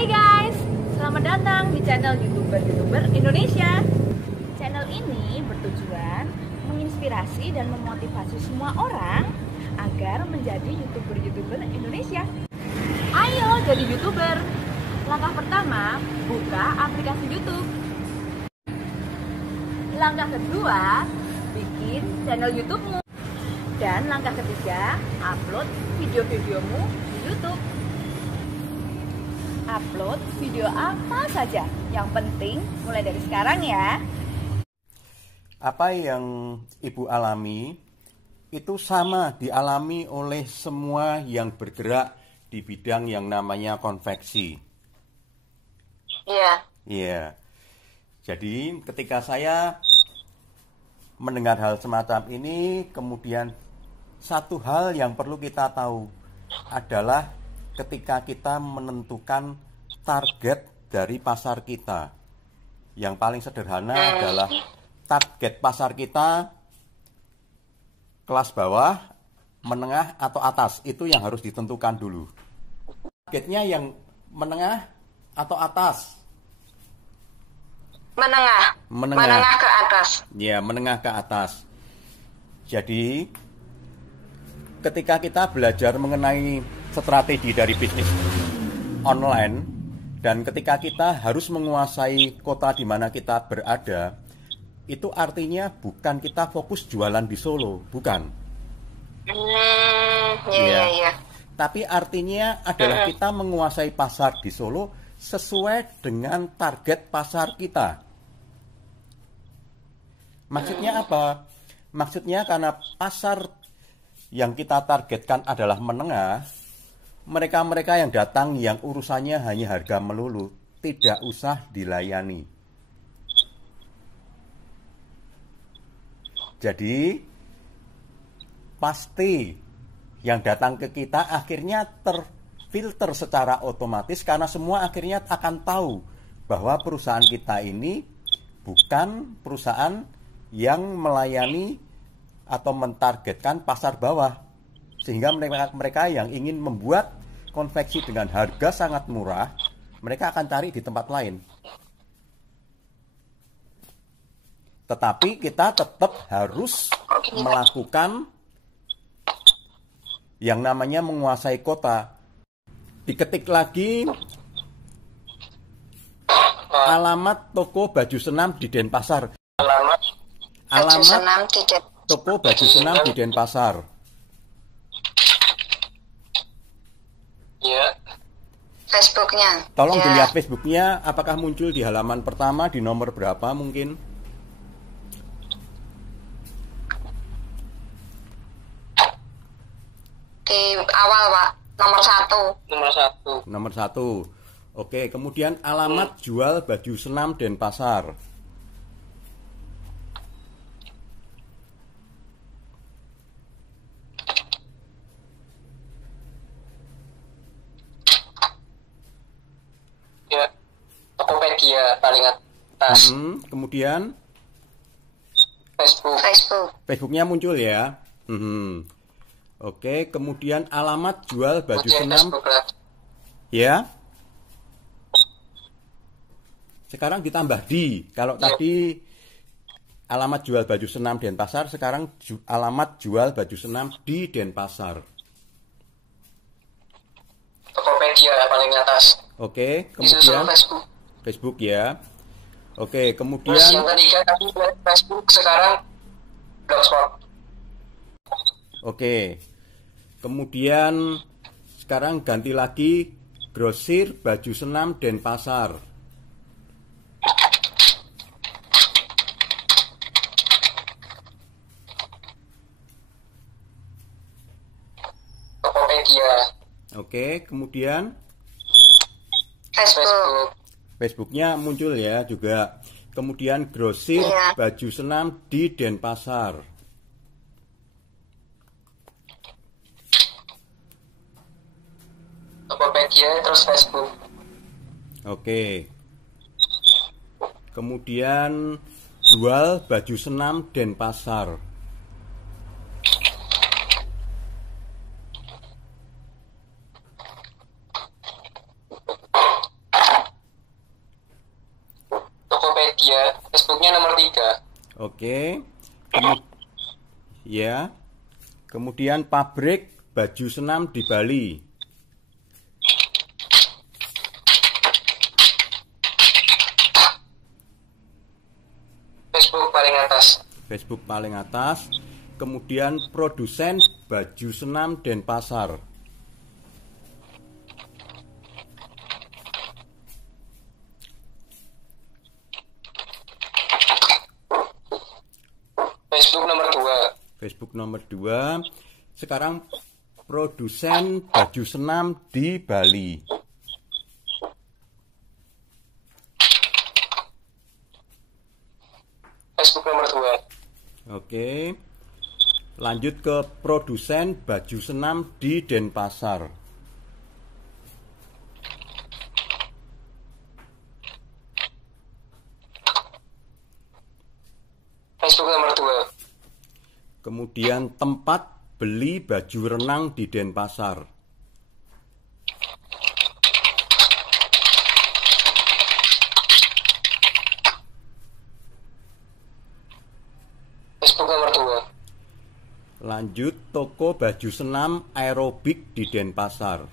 Hai guys, selamat datang di channel YouTuber Indonesia. Channel ini bertujuan menginspirasi dan memotivasi semua orang agar menjadi YouTuber Indonesia. Ayo jadi YouTuber. Langkah pertama, buka aplikasi YouTube. Langkah kedua, bikin channel YouTube-mu. Dan langkah ketiga, upload video-videomu di YouTube. Upload video apa saja, yang penting mulai dari sekarang ya. Apa yang Ibu alami itu sama dialami oleh semua yang bergerak di bidang yang namanya konveksi. Iya. Iya. Jadi ketika saya mendengar hal semacam ini, kemudian satu hal yang perlu kita tahu adalah ketika kita menentukan target dari pasar kita. Yang paling sederhana adalah target pasar kita kelas bawah, menengah, atau atas. Itu yang harus ditentukan dulu. Targetnya yang menengah atau atas? Menengah ke atas. Ya, menengah ke atas. Jadi, ketika kita belajar mengenai strategi dari bisnis online, dan ketika kita harus menguasai kota di mana kita berada, itu artinya bukan kita fokus jualan di Solo, bukan. Iya. Tapi artinya adalah kita menguasai pasar di Solo sesuai dengan target pasar kita. Maksudnya apa? Maksudnya karena pasar yang kita targetkan adalah menengah, mereka-mereka yang datang yang urusannya hanya harga melulu, tidak usah dilayani. Jadi, pasti yang datang ke kita akhirnya terfilter secara otomatis karena semua akhirnya akan tahu bahwa perusahaan kita ini bukan perusahaan yang melayani atau mentargetkan pasar bawah, sehingga mereka yang ingin membuat konveksi dengan harga sangat murah, mereka akan cari di tempat lain. Tetapi kita tetap harus melakukan yang namanya menguasai kota. Diketik lagi alamat toko baju senam di Denpasar. Alamat toko baju senam di Denpasar. Iya. Facebooknya. Tolong dilihat Facebooknya, apakah muncul di halaman pertama di nomor berapa mungkin? Di awal, Pak. Nomor 1. Oke, kemudian alamat jual baju senam Denpasar. Ya, Tokopedia paling atas. Kemudian Facebooknya muncul ya. Oke, kemudian alamat jual baju senam. Ya. Sekarang ditambah di. Kalau tadi alamat jual baju senam Denpasar, sekarang alamat jual baju senam di Denpasar. Tokopedia paling atas. Oke, kemudian Facebook ya. Oke, kemudian terus yang ketiga tadi Facebook, sekarang Blogspot. Oke. Kemudian sekarang ganti lagi grosir baju senam Denpasar. Tokopedia. Oke, kemudian Facebooknya muncul ya juga. Kemudian grosir baju senam di Denpasar. Tokopedia terus Facebook. Oke. Kemudian jual baju senam Denpasar. Iya, Facebooknya nomor 3. Oke. Ya. Kemudian pabrik baju senam di Bali. Facebook paling atas. Facebook paling atas. Kemudian produsen baju senam Denpasar. Facebook nomor 2. Facebook nomor 2. Sekarang produsen baju senam di Bali. Facebook nomor 2. Oke. Lanjut ke produsen baju senam di Denpasar. Facebook nomor 2. Kemudian tempat beli baju renang di Denpasar. Facebook nomor 2. Lanjut toko baju senam aerobik di Denpasar.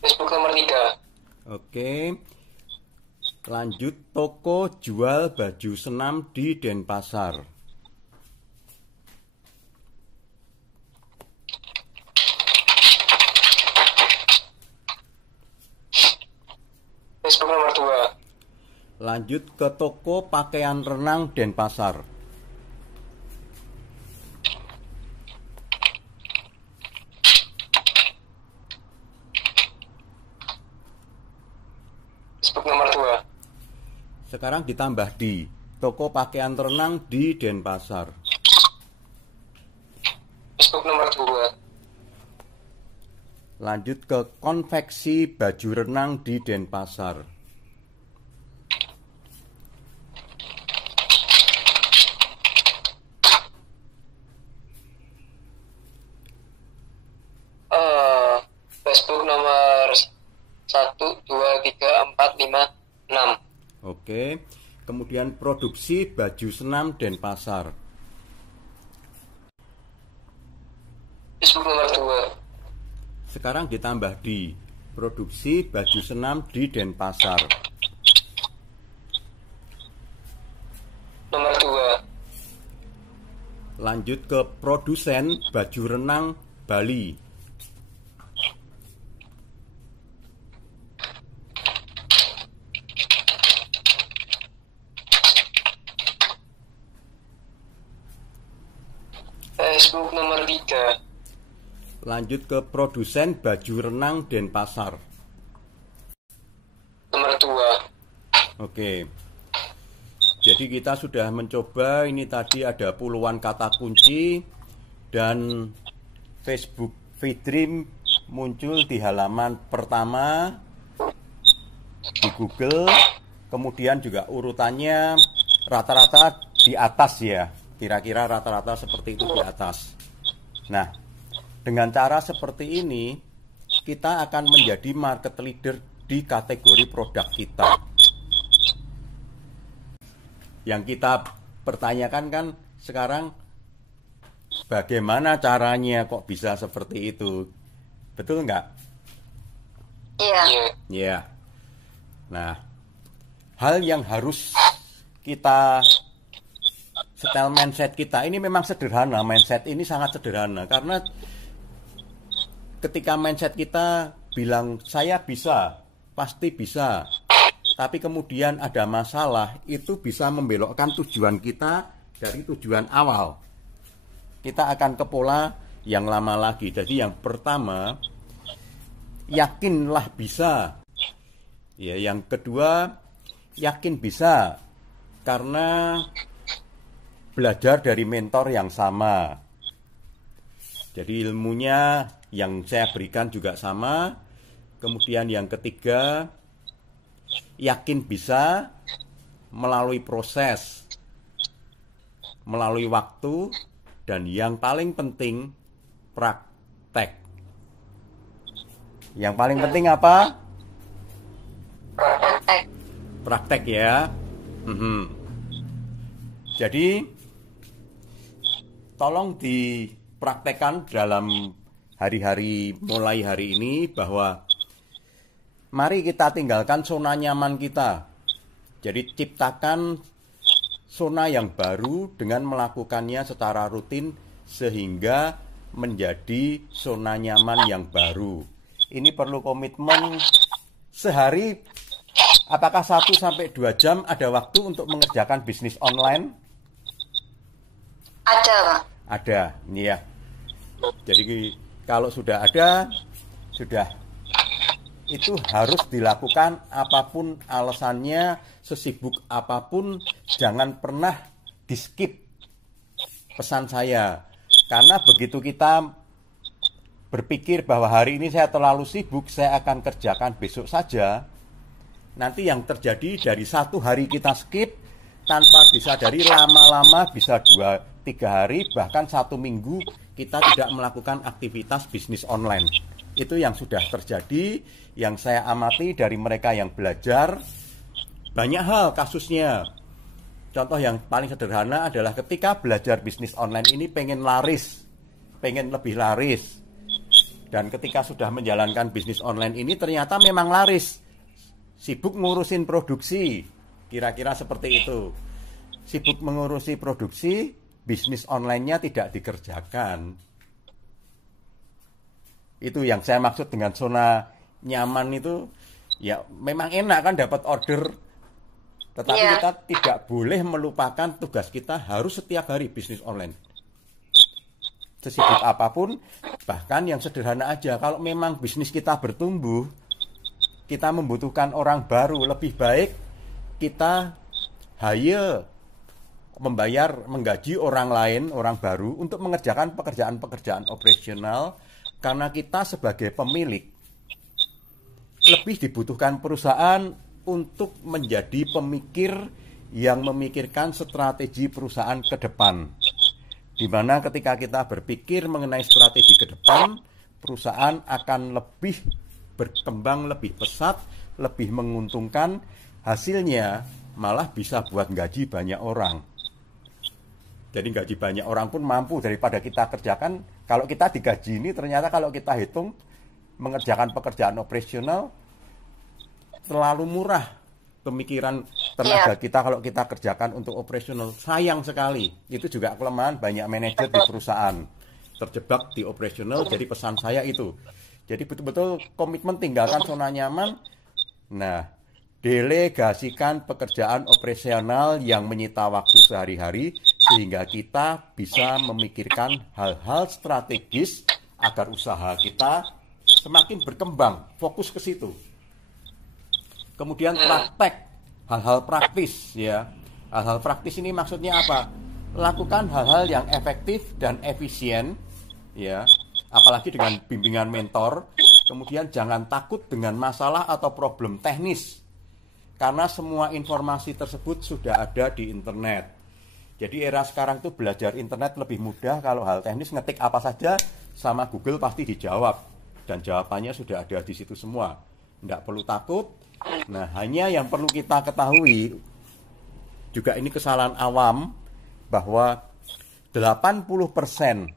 Facebook nomor 3. Oke. Lanjut toko jual baju senam di Denpasar. Facebook nomor 2. Lanjut ke toko pakaian renang Denpasar. Facebook nomor 2. Sekarang ditambah di toko pakaian renang di Denpasar. Facebook nomor 2. Lanjut ke konveksi baju renang di Denpasar. Facebook nomor 1, 2, 3, 4, 5, 6. Oke. Kemudian produksi baju senam Denpasar. Facebook nomor 2. Sekarang ditambah di produksi baju senam di Denpasar. Nomor 2. Lanjut ke produsen baju renang Bali. Facebook nomor 3. Lanjut ke produsen baju renang Denpasar. Nomor 2. Oke. Jadi kita sudah mencoba, ini tadi ada puluhan kata kunci dan Facebook Feedream muncul di halaman pertama di Google, kemudian juga urutannya rata-rata di atas ya, kira-kira rata-rata seperti itu di atas. Nah, dengan cara seperti ini kita akan menjadi market leader di kategori produk kita. Yang kita pertanyakan kan sekarang, bagaimana caranya kok bisa seperti itu? Betul nggak? Iya. Ya. Nah, hal yang harus kita setel mindset kita ini memang sederhana. Mindset ini sangat sederhana karena ketika mindset kita bilang saya bisa, pasti bisa, tapi kemudian ada masalah, itu bisa membelokkan tujuan kita dari tujuan awal. Kita akan ke pola yang lama lagi. Jadi yang pertama, yakinlah bisa. Ya, yang kedua, yakin bisa karena belajar dari mentor yang sama. Jadi ilmunya yang saya berikan juga sama. Kemudian yang ketiga, yakin bisa melalui proses, melalui waktu, Dan yang paling penting praktek. Yang paling penting apa? Praktek. Praktek ya. Jadi tolong dipraktekkan dalam hari-hari mulai hari ini bahwa mari kita tinggalkan zona nyaman kita. Jadi ciptakan zona yang baru dengan melakukannya secara rutin sehingga menjadi zona nyaman yang baru. Ini perlu komitmen sehari. Apakah 1-2 jam ada waktu untuk mengerjakan bisnis online? Ada, Pak. Ada, ya. Jadi kalau sudah ada, sudah itu harus dilakukan apapun alasannya, sesibuk apapun, jangan pernah di-skip pesan saya. Karena begitu kita berpikir bahwa hari ini saya terlalu sibuk, saya akan kerjakan besok saja, nanti yang terjadi dari 1 hari kita skip, tanpa disadari lama-lama bisa 2-3 hari, bahkan 1 minggu kita tidak melakukan aktivitas bisnis online. Itu yang sudah terjadi, yang saya amati dari mereka yang belajar. Banyak hal kasusnya. Contoh yang paling sederhana adalah ketika belajar bisnis online ini pengen laris, pengen lebih laris. Dan ketika sudah menjalankan bisnis online ini ternyata memang laris. Sibuk ngurusin produksi, kira-kira seperti itu. Sibuk mengurusi produksi, bisnis online-nya tidak dikerjakan. Itu yang saya maksud dengan zona nyaman itu. Ya memang enak kan dapat order, tetapi kita tidak boleh melupakan tugas kita harus setiap hari bisnis online. Sesibuk apapun, bahkan yang sederhana aja, kalau memang bisnis kita bertumbuh, kita membutuhkan orang baru, lebih baik kita menggaji orang lain, orang baru untuk mengerjakan pekerjaan-pekerjaan operasional, karena kita sebagai pemilik lebih dibutuhkan perusahaan untuk menjadi pemikir yang memikirkan strategi perusahaan ke depan. Di mana ketika kita berpikir mengenai strategi ke depan, perusahaan akan lebih berkembang lebih pesat, lebih menguntungkan, hasilnya malah bisa buat gaji banyak orang. Jadi gaji banyak orang pun mampu daripada kita kerjakan. Kalau kita digaji ini ternyata kalau kita hitung mengerjakan pekerjaan operasional terlalu murah pemikiran tenaga kita kalau kita kerjakan untuk operasional. Sayang sekali. Itu juga kelemahan banyak manajer di perusahaan. Terjebak di operasional, jadi pesan saya itu. Jadi betul-betul komitmen tinggalkan zona nyaman. Nah, delegasikan pekerjaan operasional yang menyita waktu sehari-hari sehingga kita bisa memikirkan hal-hal strategis agar usaha kita semakin berkembang. Fokus ke situ. Kemudian praktek, hal-hal praktis ya. Hal-hal praktis ini maksudnya apa? Lakukan hal-hal yang efektif dan efisien ya. Apalagi dengan bimbingan mentor. Kemudian jangan takut dengan masalah atau problem teknis, karena semua informasi tersebut sudah ada di internet. Jadi era sekarang tuh belajar internet lebih mudah. Kalau hal teknis ngetik apa saja sama Google pasti dijawab, dan jawabannya sudah ada di situ semua. Tidak perlu takut. Nah, hanya yang perlu kita ketahui juga, ini kesalahan awam, bahwa 80%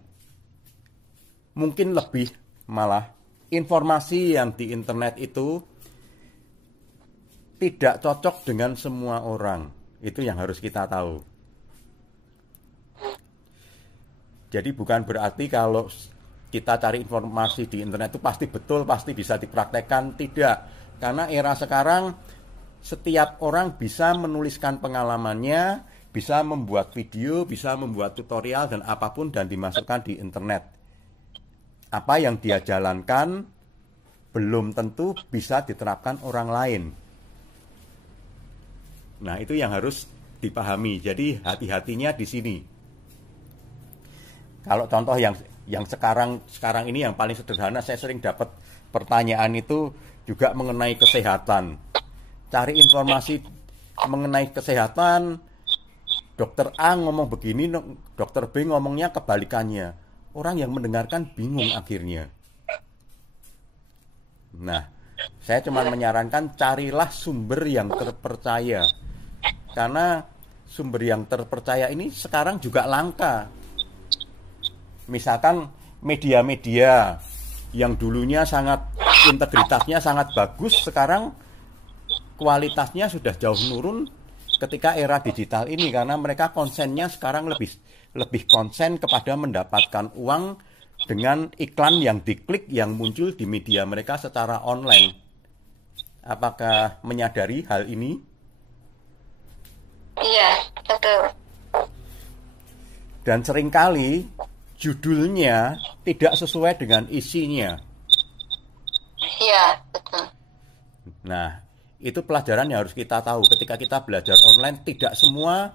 mungkin lebih malah informasi yang di internet itu tidak cocok dengan semua orang. Itu yang harus kita tahu. Jadi bukan berarti kalau kita cari informasi di internet itu pasti betul, pasti bisa dipraktekkan. Tidak. Karena era sekarang setiap orang bisa menuliskan pengalamannya, bisa membuat video, bisa membuat tutorial dan apapun dan dimasukkan di internet. Apa yang dia jalankan belum tentu bisa diterapkan orang lain. Nah, itu yang harus dipahami. Jadi hati-hatinya di sini. Kalau contoh yang sekarang ini yang paling sederhana, saya sering dapat pertanyaan itu juga mengenai kesehatan. Cari informasi mengenai kesehatan dokter A ngomong begini, dokter B ngomongnya kebalikannya. Orang yang mendengarkan bingung akhirnya. Nah, saya cuma menyarankan carilah sumber yang terpercaya. Karena sumber yang terpercaya ini sekarang juga langka. Misalkan media-media yang dulunya integritasnya sangat bagus, sekarang kualitasnya sudah jauh menurun ketika era digital ini, karena mereka konsennya sekarang lebih konsen kepada mendapatkan uang dengan iklan yang diklik yang muncul di media mereka secara online. Apakah menyadari hal ini? Iya, betul. Dan seringkali judulnya tidak sesuai dengan isinya. Iya, betul. Nah, itu pelajaran yang harus kita tahu. Ketika kita belajar online, tidak semua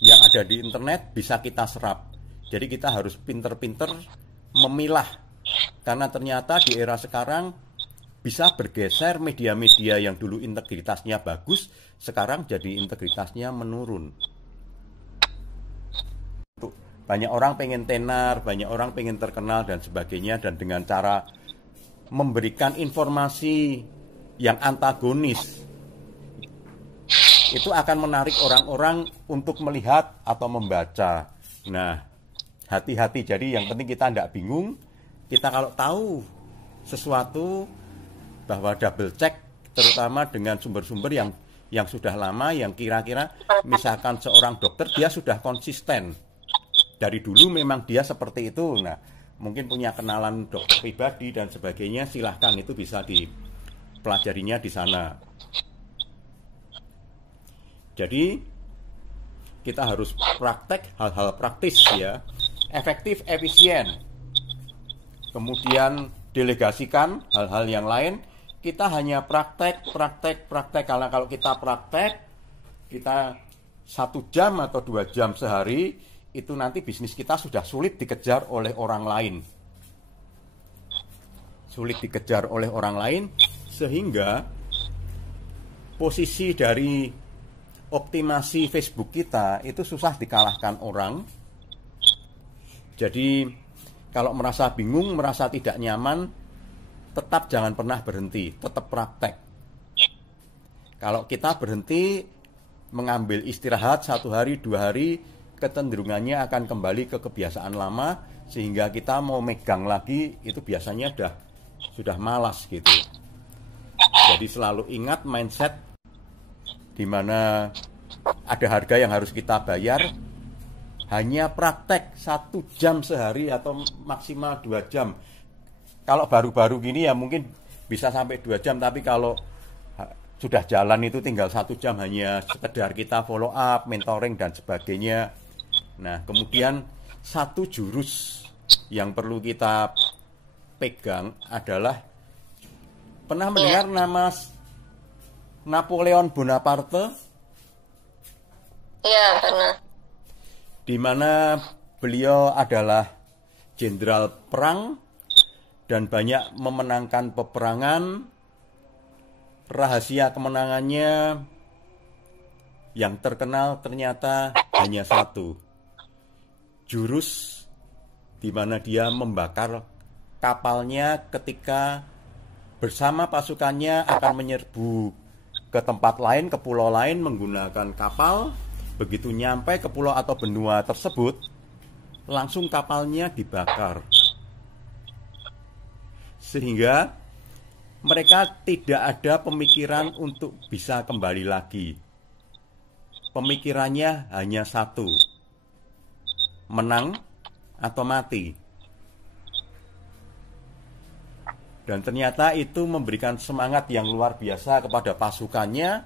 yang ada di internet bisa kita serap. Jadi kita harus pinter-pinter memilah. Karena ternyata di era sekarang bisa bergeser media-media yang dulu integritasnya bagus, sekarang jadi integritasnya menurun. Banyak orang pengen tenar, banyak orang pengen terkenal dan sebagainya, dan dengan cara memberikan informasi yang antagonis itu akan menarik orang-orang untuk melihat atau membaca. Nah, hati-hati. Jadi yang penting kita tidak bingung. Kita kalau tahu sesuatu, bahwa double check, terutama dengan sumber-sumber yang sudah lama, yang kira-kira misalkan seorang dokter dia sudah konsisten dari dulu, memang dia seperti itu. Nah, mungkin punya kenalan dokter pribadi dan sebagainya, silahkan, itu bisa dipelajarinya di sana. Jadi kita harus praktek hal-hal praktis ya, efektif, efisien. Kemudian delegasikan hal-hal yang lain. Kita hanya praktek. Karena kalau kita praktek, kita 1 jam atau 2 jam sehari, itu nanti bisnis kita sudah sulit dikejar oleh orang lain. Sehingga posisi dari optimasi Facebook kita itu susah dikalahkan orang. Jadi kalau merasa bingung, merasa tidak nyaman, tetap jangan pernah berhenti, tetap praktek. Kalau kita berhenti, mengambil istirahat 1 hari, 2 hari, kecenderungannya akan kembali ke kebiasaan lama, sehingga kita mau megang lagi itu biasanya sudah malas gitu. Jadi selalu ingat mindset di mana ada harga yang harus kita bayar, hanya praktek 1 jam sehari atau maksimal 2 jam. Kalau baru-baru gini ya mungkin bisa sampai 2 jam, tapi kalau sudah jalan itu tinggal 1 jam, hanya sekedar kita follow up, mentoring dan sebagainya. Nah, kemudian satu jurus yang perlu kita pegang adalah, pernah mendengar nama Napoleon Bonaparte? Iya, pernah. Di mana beliau adalah jenderal perang dan banyak memenangkan peperangan. Rahasia kemenangannya yang terkenal ternyata hanya satu. Jurus di mana dia membakar kapalnya ketika bersama pasukannya akan menyerbu ke tempat lain, ke pulau lain menggunakan kapal. Begitu nyampe ke pulau atau benua tersebut, langsung kapalnya dibakar. Sehingga mereka tidak ada pemikiran untuk bisa kembali lagi. Pemikirannya hanya satu, menang atau mati. Dan ternyata itu memberikan semangat yang luar biasa kepada pasukannya.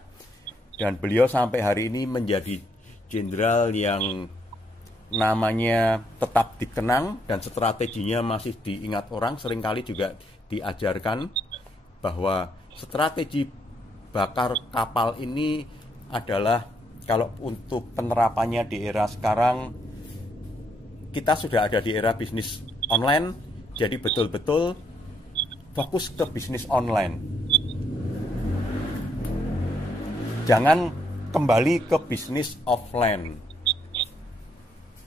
Dan beliau sampai hari ini menjadi jenderal yang namanya tetap dikenang dan strateginya masih diingat orang. Seringkali juga diajarkan bahwa strategi bakar kapal ini adalah, kalau untuk penerapannya di era sekarang, kita sudah ada di era bisnis online, jadi betul-betul fokus ke bisnis online. Jangan kembali ke bisnis offline.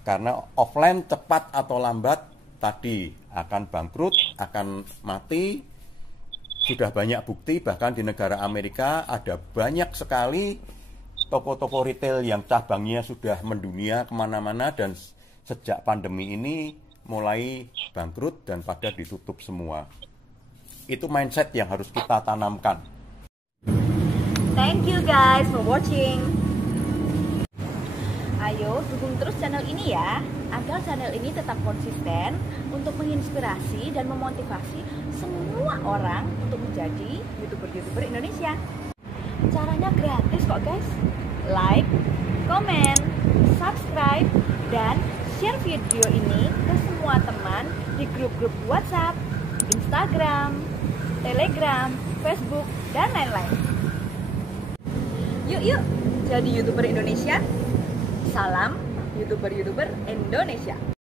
Karena offline cepat atau lambat tadi akan bangkrut, akan mati. Sudah banyak bukti, bahkan di negara Amerika ada banyak sekali toko-toko retail yang cabangnya sudah mendunia kemana-mana, dan sejak pandemi ini mulai bangkrut dan pada ditutup semua. Itu mindset yang harus kita tanamkan. Thank you guys for watching. Ayo dukung terus channel ini ya, agar channel ini tetap konsisten untuk menginspirasi dan memotivasi semua orang untuk menjadi YouTuber-YouTuber Indonesia. Caranya gratis kok guys. Like, comment, subscribe, dan share video ini ke semua teman di grup-grup WhatsApp, Instagram, Telegram, Facebook, dan lain-lain. Yuk, jadi YouTuber Indonesia. Salam YouTuber-YouTuber Indonesia.